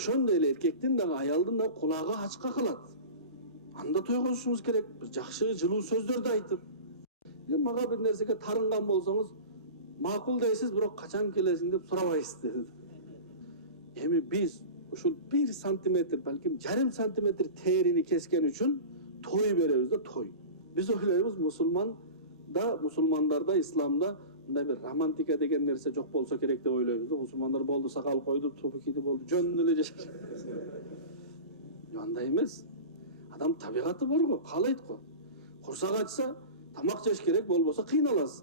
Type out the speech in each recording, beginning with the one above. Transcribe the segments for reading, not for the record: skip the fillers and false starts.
Ошондой эле эркектин дагы аялдын да кулагы ачка калат. Анда тойгозушуңуз керек. Бир жакшы жылуу сөздөрдү айтып. Мага бир нерсеге тарынган болсоңуз, макул дейсиз, бирок качан келесиң деп сурабайсыз dedi. Эми биз ушул 1 сантиметр, балким жарым сантиметр терини кескен үчүн той беребиз да, той. Биз ойлойбуз мусулмандарда, исламда мындай бир романтика деген нерсе жок болсо керек деп ойлойбуз да. Мусулмандар болду, сакал койду, тупу кийди болду, жөн эле жашаш. Андай эмес. Адам табигаты бар го, каалайт го. Курсак ачса, тамак жеш керек, болбосо кыйналасыз.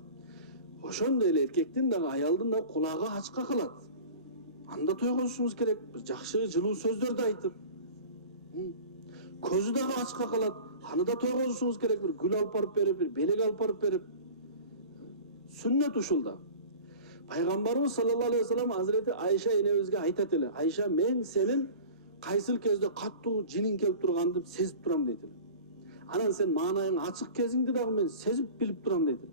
Ошондой эле эркектин дагы аялдын да кулагы ачка калат. Анда тойгозушуңуз керек, бир жакшы жылуу сөздөрдү айтып. Көзү дагы ачка калат. Аны да тойгозушуңуз керек, бир гүл алып барып берип, бир белек алып барып берип. Сүннөт ушулда. Пайгамбарыбыз саллаллаху алейхи вассалам Азирети Айша энебизге айтат эле. Айша, мен сенин кайсыл кезде каттуу жиниң келип турганды сезип турам дейт эле. Анан сен маанайың ачык кезиңди дагы мен сезип билип турам дейт эле.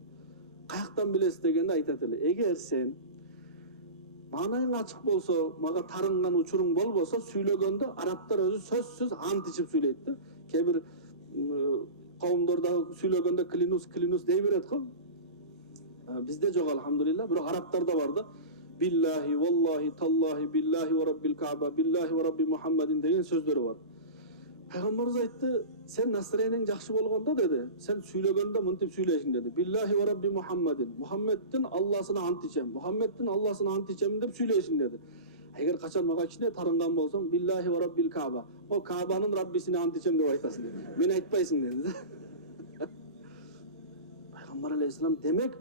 Каяктан билесиз дегенде айтат эле. Эгер сен маанайың ачык болсо, мага тарынган учуруң болбосо, сүйлөгөндө арабтар өзү сөзсүз ант ичип сүйлөйт да. Кээ бир коомдорда сүйлөгөндө клинус дей берет го. Bizde жоқ alhamdulillah, бирок арабтарда бар да. Billahi, vallahi, tallahi, billahi ve rabbil Kaaba, billahi ve rabbi Muhammedin деген сөздөрү бар. Пайгамбарыбыз айтты, сен настроениң жакшы болгондо деди, сен сүйлөгөндө мынтип сүйлөшүң деди. Billahi ve rabbi Muhammedin, Muhammedдин Алласына ант ичем, Muhammedдин Алласына ант ичем деп сүйлөшүң деди. Эгер качан мага кичине тарынган болсоң, billahi ve rabbil Kaaba, о Каабанын Раббисине ант ичем деп айтасың деди. Мен айтпайсың деди. Пайгамбар алейхиссалам демек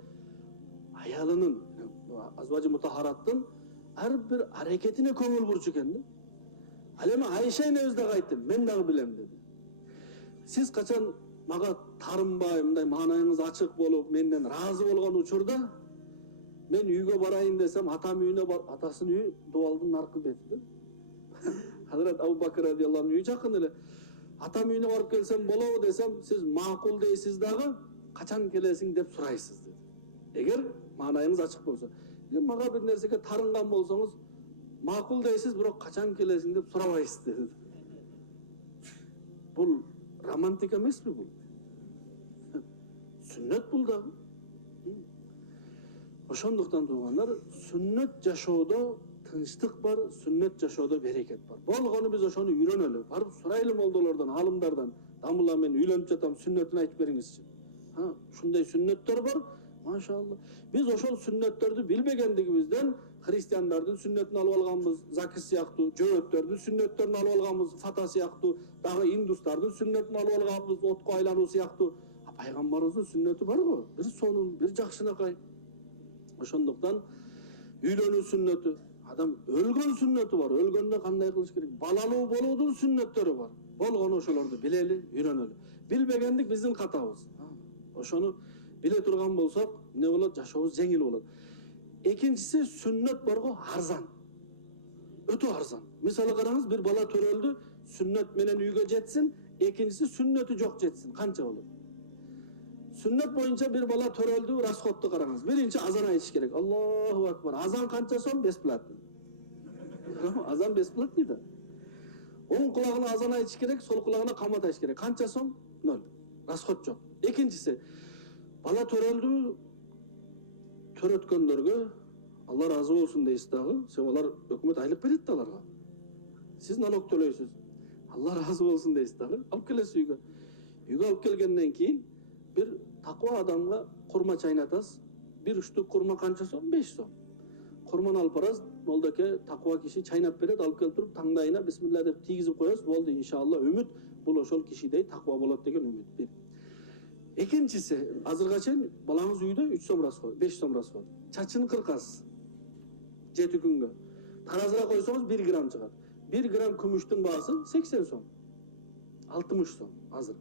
аялынын, азважы мутахараттын ар бир аракетине көңүл бурчу экен да. Ал эми Айша энебиз дагы айтты, мен дагы билем деди. Сиз качан мага тарынбай, мындай маанайыңыз ачык болуп, менден разы болгон учурда мен үйгө барайын десем, атам үйүнө бар, атасынын үйү Дуалдын наркы бети да. Хазрат Абу Бакыр радиаллаху анху үйү жакын эле. Атам үйүнө барып келсем болобу десем, сиз макул дейсиз дагы, качан келесиң деп сурайсыз деди. Эгер маанайыңыз ачык болсо, мага бир нерсеге тарынган болсоңуз, макул дейсиз, бирок качан келесиң деп сурабайсыз dedi. Бул романтика эмеспи бул? Сүннөт бул дагы. Ошондуктан туугандар, сүннөт жашоодо тынчтык бар, сүннөт жашоодо берекет бар. Болгону биз ошону үйрөнөлү. Барып сурайлы молдолордон, алымдардан, дамыла мен үйлөнүп жатам, сүннөтүн айтып бериңизчи. Ушундай сүннөттөр бар. Машалла. Biz ошол сүннөттөрдү билбегендигибизден христиандардын сүннөтүн алып алганбыз, закис сыяктуу, жөөттөрдүн сүннөттөрүн алып алганбыз, фата сыяктуу, дагы индустардын сүннөтүн алып алганбыз, отко айлануу сыяктуу. Пайгамбарыбыздын сүннөтү бар го, бир сонун, бир жакшынакай. Ошондуктан үйлөнүү сүннөтү, адам өлгөн сүннөтү бар, өлгөндө кандай кылыш керек? Балалуу болуудун сүннөттөрү бар. Болгону ошолорду билели, үйрөнөлү. Билбегендик биздин катабыз. Ошону биле турган болсок, не болот? Жашообуз жеңил болот. Экинчиси сүннөт барго арзан. Өтө арзан. Мисалы караңыз, бир бала төрөлдү, сүннөт менен үйгө жетсин, экинчиси сүннөтү жок жетсин. Канча болот? Сүннөт боюнча бир бала төрөлдү, расходту караңыз. Биринчи азан айтыш керек. Аллаху акбар. Азан канча сом? Бесплатный. Азан бесплатный да. Оң кулагына азан айтыш керек, сол кулагына камат айтыш керек. Канча сом? 0. Расход жок. Экинчиси, бала төрөлдү, төрөткөндөргө Алла разы болсун дейсиз дагы. Себеби алар өкмөт айлык берет да аларга. Сиз налог төлөйсүз. Алла разы болсун дейсиз дагы. Алып келесиз үйгө. Үйгө алып келгенден кийин бир таква адамга курма чайнатасыз. Бир уштук курма канча сом? 5 сом. Курманы алып барасыз. Молдоке таква киши чайнап берет, алып келип туруп таңдайына бисмилла деп тийгизип коесуз. Болду, иншалла үмүт бул ошол кишидей таква болот деген үмүт. Бир. Экинчиси, азырга чейин балаңыз үйдө 3 сом расход, 5 сом расход. Чачын кыркасыз. 7 күнгө. Таразыга койсоңуз 1 грамм чыгат. 1 грамм күмүштүн баасы 80 сом. 60 сом азыр.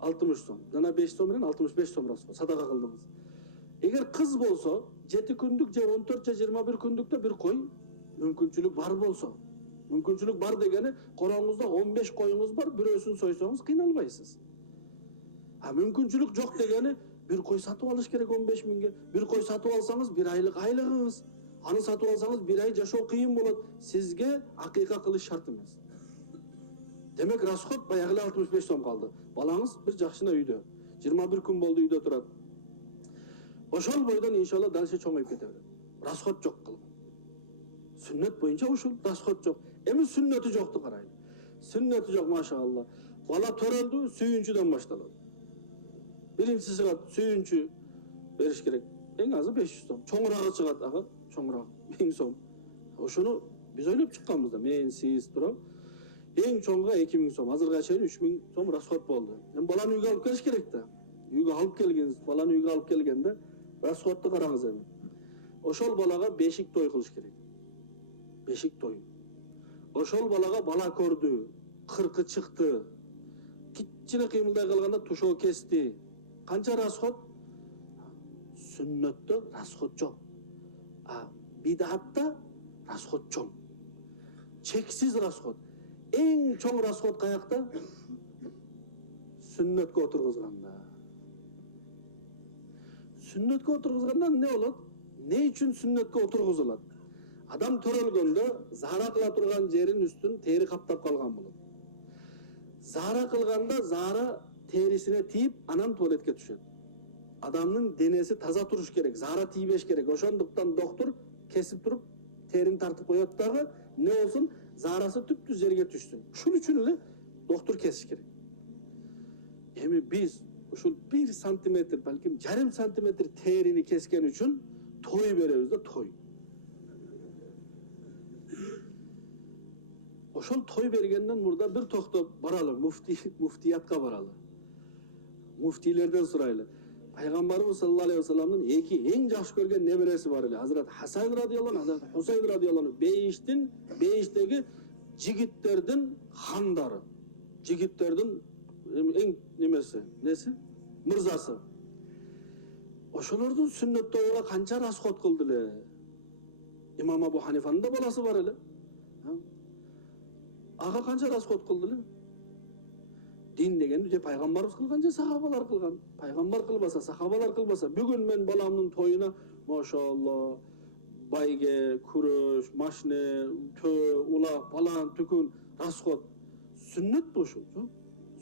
60 сом. Жана 5 сом менен 65 сом расход. Садака кылдыңыз. Эгер кыз болсо, 7 күндүк же 14 же 21 күндүктө бир кой мүмкүнчүлүк бар болсо. Мүмкүнчүлүк бар дегени, короңузда 15 коюңуз бар, бирөөсүн сойсоңуз кыйналбайсыз. Мүмкүнчүлүк жок дегени, бир кой сатып алыш керек 15 миңге. Бир кой сатып алсаңыз, 1 айлык айлыгыңыз. Аны сатып алсаңыз 1 ай жашоо кыйын болот. Сизге акыйка кылыш шарт эмес. Демек расход баягы эле 65 сом калды. Балаңыз бир жакшына үйдө. 21 күн болду үйдө турат. Ошол бойдон иншалла дальше чоңоюп кете берет. Расход жок кылган. Сүннөт боюнча ушул расход жок. Эми сүннөтү жокту карайлы. Сүннөтү жок, машалла. Бала төрөлдү, сүйүнчүдөн башталат. Биринчи чыгат сүйүнчү бериш керек. Эң азы 500 сом. Чоңурагы чыгат, ага, чоңурак 1000 сом. Ошону биз ойлоп чыкканбыз да, мен, сиз туруп. Эң чоңга 2000 сом. Азырга чейин 3000 сом расход болду. Эми баланы үйгө алып келиш керек да. Үйгө алып келгениз, баланы үйгө алып келгенде расходду караңыз эми. Ошол балага бешик той кылыш керек. Бешик той. Ошол балага бала көрдү, кыркы чыкты. Кичине кыймылдай калганда тушоо кести. Канча расход? Сүннөттө расход жок. Бидатта расход чоң. Чексиз расход. Эң чоң расход каякта? Сүннөткө отургузганда. Сүннөткө отургузганда не болот? Не үчүн сүннөткө отургузулат? Адам төрөлгөндө зара кыла турган жерин үстүн тери каптап калган болот. Зара кылганда зара терисине тийип, анан туалетке түшөт. Адамдын денеси таза туруш керек, зара тийбеш керек. Ошондуктан доктор кесип туруп, терин тартып коет дагы, не болсун, зарасы түптүз жерге түшсүн. Ушул үчүн эле доктор кесиш керек. Эми биз ушул 1 сантиметр, балким 1,5 сантиметр терини кескен үчүн той беребиз да, той. Ошол той бергенден мурда бир токтоп баралы, муфтиятка баралы. Муфтилерден сурайлы. Пайгамбарыбыз саллаллаху алейхи вассаламдын 2 эң жакшы көргөн небереси бар эле. Hazrat Hasan радыйаллаху анху, Hazrat Husayn радыйаллаху анху бейиштеги жигиттердин хандары. Жигиттердин эң неси? Мырзасы. Ошолордун сүннөт тойуна канча расход кылды эле. Имам Абу Ханифанын да баласы бар эле. Ага канча расход кылды эле? Дин дегенди же пайгамбарыбыз кылган же сахабалар кылган. Пайгамбар кылбаса, сахабалар кылбаса, бүгүн мен баламдын тоюна машалла байге, күрөш, машине, төө, улак, балан, түкүн, расход. Сүннөт бошу.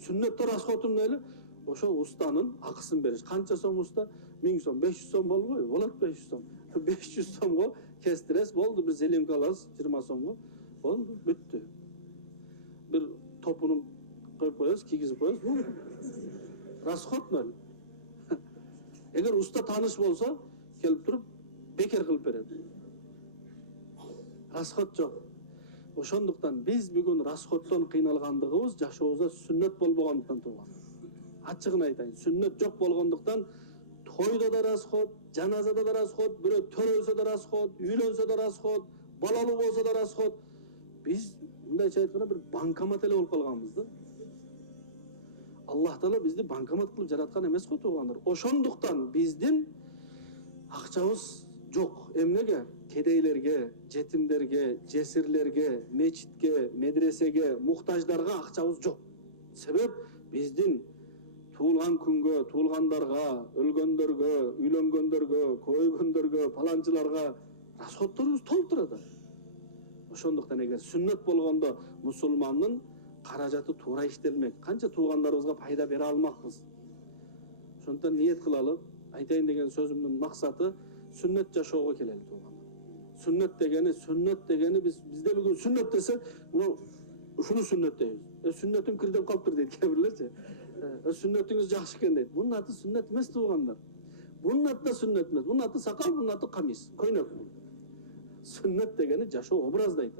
Сүннөттө расходу эмне эле? Ошо устанын акысын бериш. Канча сом уста? 1000 сом, 500 сом болбойбу? Болот 500 сом. 500 сомго кестирес, болду, бир зелимке аласыз 20 сомго. Болду, бүттү. Bir topunu koyup koyuyoruz, kigizip koyuyoruz, bu расход nol. Eğer usta tanış bolsa, kelip turup beker kılıp beredi. Расход жок. Ошондуктан биз бүгүн расходдон кыйналгандыгыбыз жашообузда сүннөт болбогондуктан тууган. Ачыгын айтайын, сүннөт жок болгондуктан тойдо да расход, жаназада да расход, бирөө төрөлсө да расход, үйлөнсө да расход, балалуу болсо да расход. Биз мындайча айтканда бир банкомат эле болуп калганбыз да. Аллах Таала бизди банкомат кылып жараткан эмес го туугандар. Ошондуктан биздин акчабыз жок. Эмнеге? Кедейлерге, жетимдерге, жесирлерге, мечитке, медресеге, муктаждарга акчабыз жок. Себеп биздин туулган күнгө, туулгандарга, өлгөндөргө, үйлөнгөндөргө, көйгөндөргө, паланчыларга расходторубуз толуп турат. Ошондуктан эгер сүннөт болгондо мусулмандын каражаты туура иштелмек. Канча туугандарыбызга пайда бере алмакпыз. Ошондуктан ниет кылалы. Айтайын деген сөзүмдүн максаты сүннөт жашоого келели туугандар. Сүннөт дегени бизде бүгүн сүннөт десе, ушуну сүннөт дейбиз. Сүннөтүм кирдеп калыптыр дейт кээ бирлерчи. Сүннөтүңүз жакшы экен дейт. Бунун аты сүннөт эмес туугандар. Бунун аты да сүннөт эмес. Бунун аты сакал, бунун аты камис, көйнөк. Сүннөт дегени жашоо образдайт.